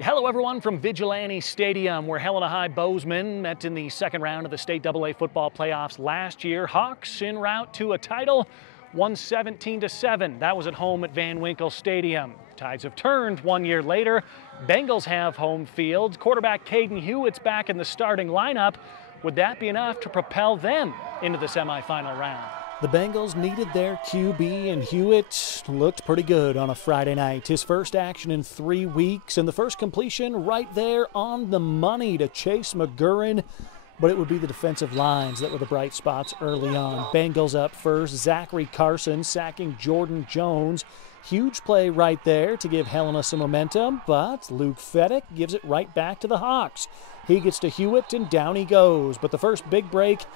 Hello everyone from Vigilante Stadium, where Helena High Bozeman met in the second round of the state AA football playoffs last year. Hawks en route to a title, won 17-7. That was at home at Van Winkle Stadium. Tides have turned 1 year later. Bengals have home field. Quarterback Caden Hewitt's back in the starting lineup. Would that be enough to propel them into the semifinal round? The Bengals needed their QB, and Hewitt looked pretty good on a Friday night. His first action in 3 weeks, and the first completion right there on the money to Chase McGurran. But it would be the defensive lines that were the bright spots early on. Bengals up first, Zachary Carson sacking Jordan Jones. Huge play right there to give Helena some momentum, but Luke FEDYK gives it right back to the Hawks. He gets to Hewitt, and down he goes. But the first big break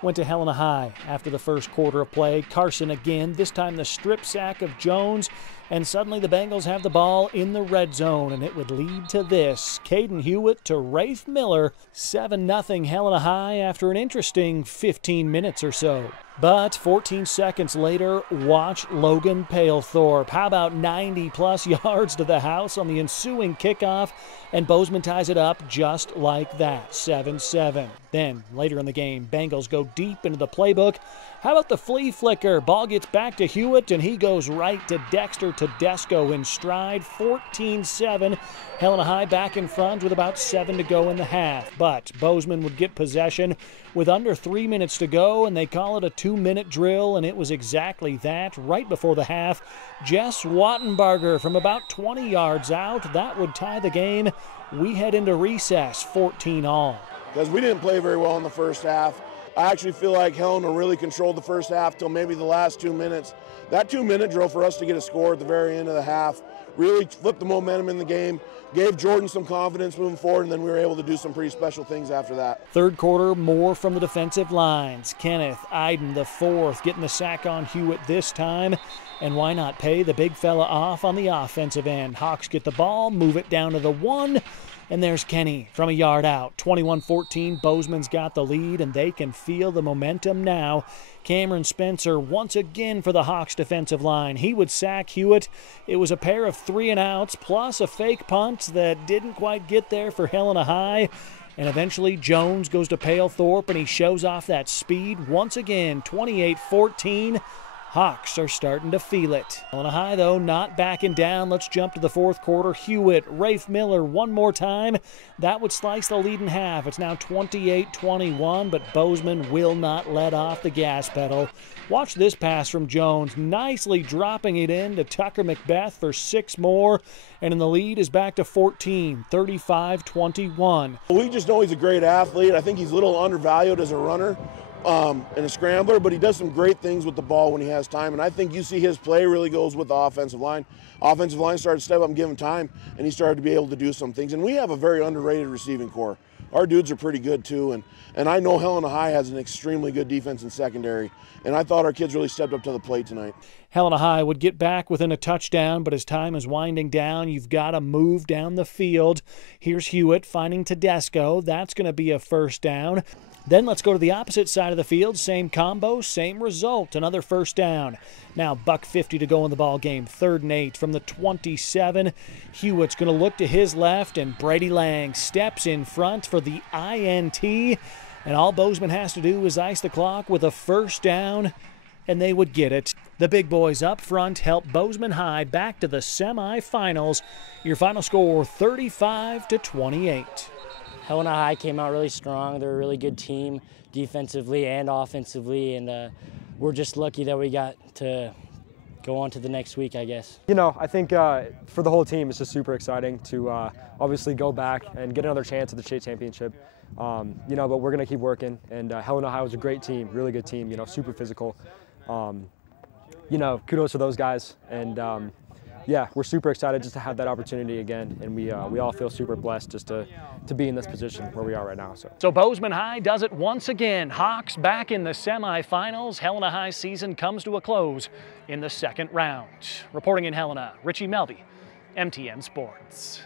went to Helena High after the first quarter of play. Carson again, this time the strip sack of Jones, and suddenly the Bengals have the ball in the red zone, and it would lead to this. Caden Hewitt to Rafe Miller, 7-0 Helena High after an interesting 15 minutes or so. But 14 seconds later, watch Logan Palethorpe. How about 90-plus yards to the house on the ensuing kickoff, and Bozeman ties it up just like that, 7-7. Then, later in the game, Bengals go deep into the playbook. How about the flea flicker? Ball gets back to Hewitt, and he goes right to Dexter Tedesco in stride, 14-7. Helena High back in front with about 7 to go in the half. But Bozeman would get possession with under 3 minutes to go, and they call it a 2-minute drill, and it was exactly that. Right before the half, Jess Wattenbarger from about 20 yards out. That would tie the game. We head into recess, 14-all. Because we didn't play very well in the first half. I actually feel like Helena really controlled the first half till maybe the last 2 minutes. That 2-minute drill for us to get a score at the very end of the half really flipped the momentum in the game, gave Jordan some confidence moving forward, and then we were able to do some pretty special things after that. Third quarter, more from the defensive lines. Kenneth Iden, the fourth, getting the sack on Hewitt this time. And why not pay the big fella off on the offensive end? Hawks get the ball, move it down to the 1, and there's Kenny from a yard out. 21-14, Bozeman's got the lead, and they can feel the momentum now. Cameron Spencer once again for the Hawks defensive line. He would sack Hewitt. It was a pair of 3-and-outs plus a fake punt that didn't quite get there for Helena High. And eventually Jones goes to Palethorpe, and he shows off that speed once again, 28-14. Hawks are starting to feel it. Helena High, though, not backing down. Let's jump to the fourth quarter. Hewitt, Rafe Miller one more time. That would slice the lead in half. It's now 28-21, but Bozeman will not let off the gas pedal. Watch this pass from Jones, nicely dropping it in to Tucker McBeth for 6 more, and in the lead is back to 14, 35-21. We just know he's a great athlete. I think he's a little undervalued as a runner and a scrambler, but he does some great things with the ball when he has time, and I think you see his play really goes with the offensive line. Offensive line started to step up and give him time, and he started to be able to do some things, and we have a very underrated receiving core. Our dudes are pretty good too, and I know Helena High has an extremely good defense in secondary, and I thought our kids really stepped up to the plate tonight. Helena High would get back within a touchdown, but as time is winding down, you've got to move down the field. Here's Hewitt finding Tedesco. That's going to be a first down. Then let's go to the opposite side of the field. Same combo, same result. Another first down. Now $1:50 to go in the ball game. 3rd and 8 from the 27. Hewitt's going to look to his left, and Brady Lang steps in front for the INT. And all Bozeman has to do is ice the clock with a first down, and they would get it. The big boys up front help Bozeman High back to the semifinals. Your final score, 35-28. Helena High came out really strong. They're a really good team defensively and offensively, and we're just lucky that we got to go on to the next week, I guess. You know, I think for the whole team, it's just super exciting to obviously go back and get another chance at the state championship. You know, but we're going to keep working, and Helena High was a great team, really good team, you know, super physical. You know, kudos to those guys, and yeah, we're super excited just to have that opportunity again, and we all feel super blessed just to be in this position where we are right now. So Bozeman High does it once again. Hawks back in the semifinals. Helena High season comes to a close in the second round. Reporting in Helena, Richie Melby, MTN Sports.